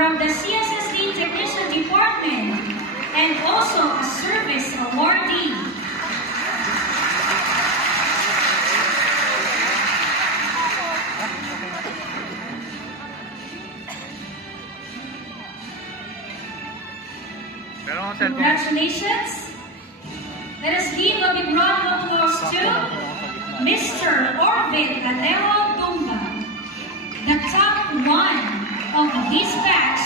from the CSSD Technician Department and also a service awardee. Congratulations. Let us give a big round of applause to Mr. Orvin Adeo Dumba, the top one of his batch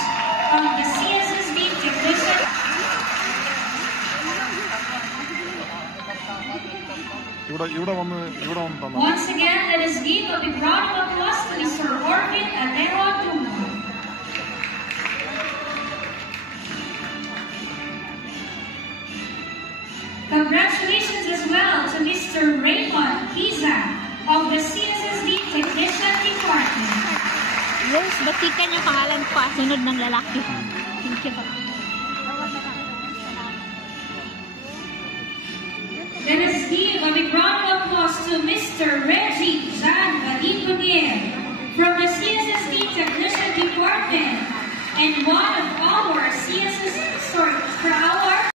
of the CSSD Technician. Once again, let us give a big round of applause to Mr. Orvin Adeo Dumba. Congratulations as well to Mr. Raymond Kiza of the CSSD Technician Department. Rose, batikan yung pangalan ko, sunod ng lalaki. Thank you. Let us give a big round of applause to Mr. Reggie Jean Valiponier from the CSSD Technician Department and one of